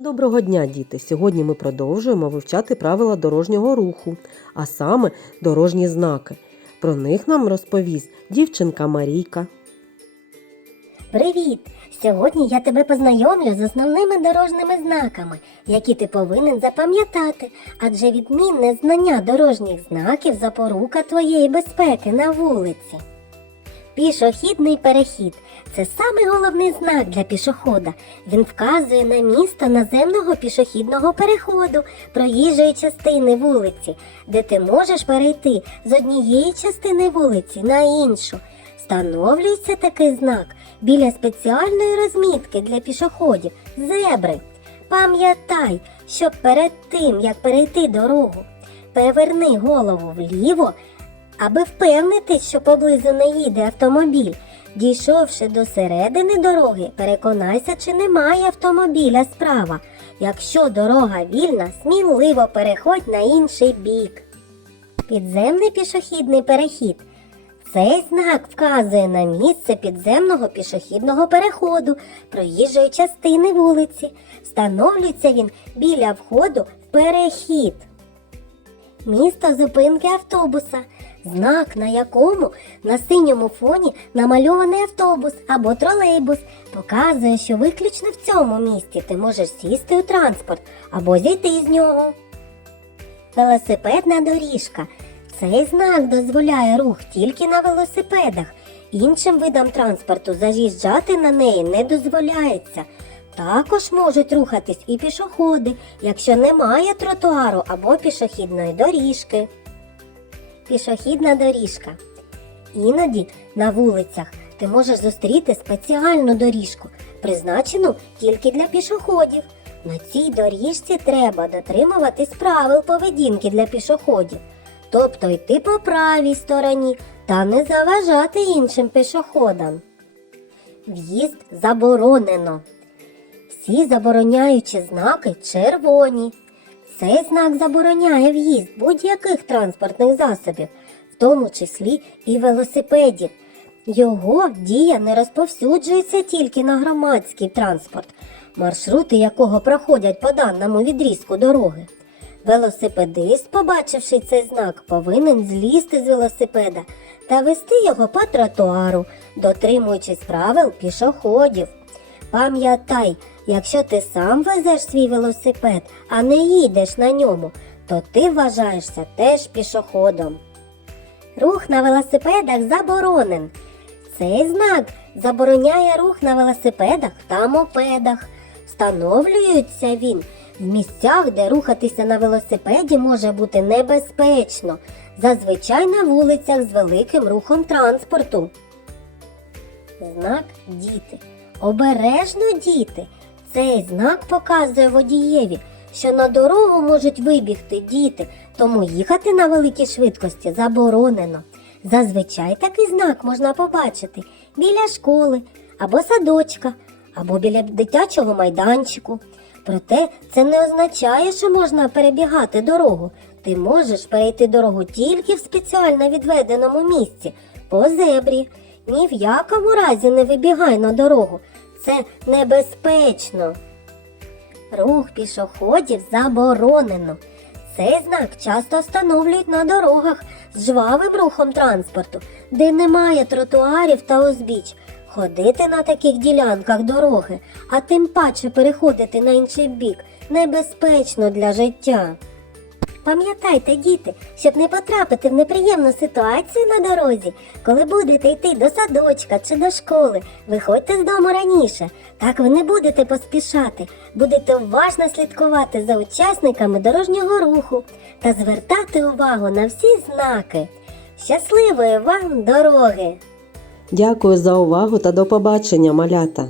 Доброго дня, діти! Сьогодні ми продовжуємо вивчати правила дорожнього руху, а саме дорожні знаки. Про них нам розповість дівчинка Марійка. Привіт! Сьогодні я тебе познайомлю з основними дорожніми знаками, які ти повинен запам'ятати, адже відмінне знання дорожніх знаків запорука твоєї безпеки на вулиці. Пішохідний перехід це самий головний знак для пішохода. Він вказує на місто наземного пішохідного переходу, проїжджої частини вулиці, де ти можеш перейти з однієї частини вулиці на іншу. Встановлюється такий знак біля спеціальної розмітки для пішоходів зебри. Пам'ятай, що перед тим, як перейти дорогу, переверни голову вліво, аби впевнитись, що поблизу не їде автомобіль. Дійшовши до середини дороги, переконайся, чи немає автомобіля справа. Якщо дорога вільна, сміливо переходь на інший бік. Підземний пішохідний перехід. Цей знак вказує на місце підземного пішохідного переходу проїжджої частини вулиці. Встановлюється він біля входу в перехід. Місто зупинки автобуса. Знак, на якому на синьому фоні намальований автобус або тролейбус, показує, що виключно в цьому місці ти можеш сісти у транспорт або зійти з нього. Велосипедна доріжка. Цей знак дозволяє рух тільки на велосипедах. Іншим видам транспорту заїжджати на неї не дозволяється. Також можуть рухатись і пішоходи, якщо немає тротуару або пішохідної доріжки. Пішохідна доріжка. Іноді на вулицях ти можеш зустріти спеціальну доріжку, призначену тільки для пішоходів. На цій доріжці треба дотримуватись правил поведінки для пішоходів, тобто йти по правій стороні та не заважати іншим пішоходам. В'їзд заборонено. Всі забороняючі знаки червоні. Цей знак забороняє в'їзд будь-яких транспортних засобів, в тому числі і велосипедів. Його дія не розповсюджується тільки на громадський транспорт, маршрути якого проходять по даному відрізку дороги. Велосипедист, побачивши цей знак, повинен злізти з велосипеда та вести його по тротуару, дотримуючись правил пішоходів. Пам'ятай, якщо ти сам везеш свій велосипед, а не їдеш на ньому, то ти вважаєшся теж пішоходом. Рух на велосипедах заборонен. Цей знак забороняє рух на велосипедах та мопедах. Встановлюється він в місцях, де рухатися на велосипеді може бути небезпечно, зазвичай на вулицях з великим рухом транспорту. Знак діти. Обережно діти. Цей знак показує водієві, що на дорогу можуть вибігти діти, тому їхати на великій швидкості заборонено. Зазвичай такий знак можна побачити біля школи або садочка, або біля дитячого майданчику. Проте це не означає, що можна перебігати дорогу. Ти можеш перейти дорогу тільки в спеціально відведеному місці по зебрі. Ні в якому разі не вибігай на дорогу. Це небезпечно. Рух пішоходів заборонено. Цей знак часто встановлюють на дорогах з жвавим рухом транспорту, де немає тротуарів та узбіч. Ходити на таких ділянках дороги, а тим паче переходити на інший бік небезпечно для життя. Пам'ятайте, діти, щоб не потрапити в неприємну ситуацію на дорозі, коли будете йти до садочка чи до школи, виходьте з дому раніше. Так ви не будете поспішати, будете уважно слідкувати за учасниками дорожнього руху та звертати увагу на всі знаки. Щасливої вам дороги! Дякую за увагу та до побачення, малята!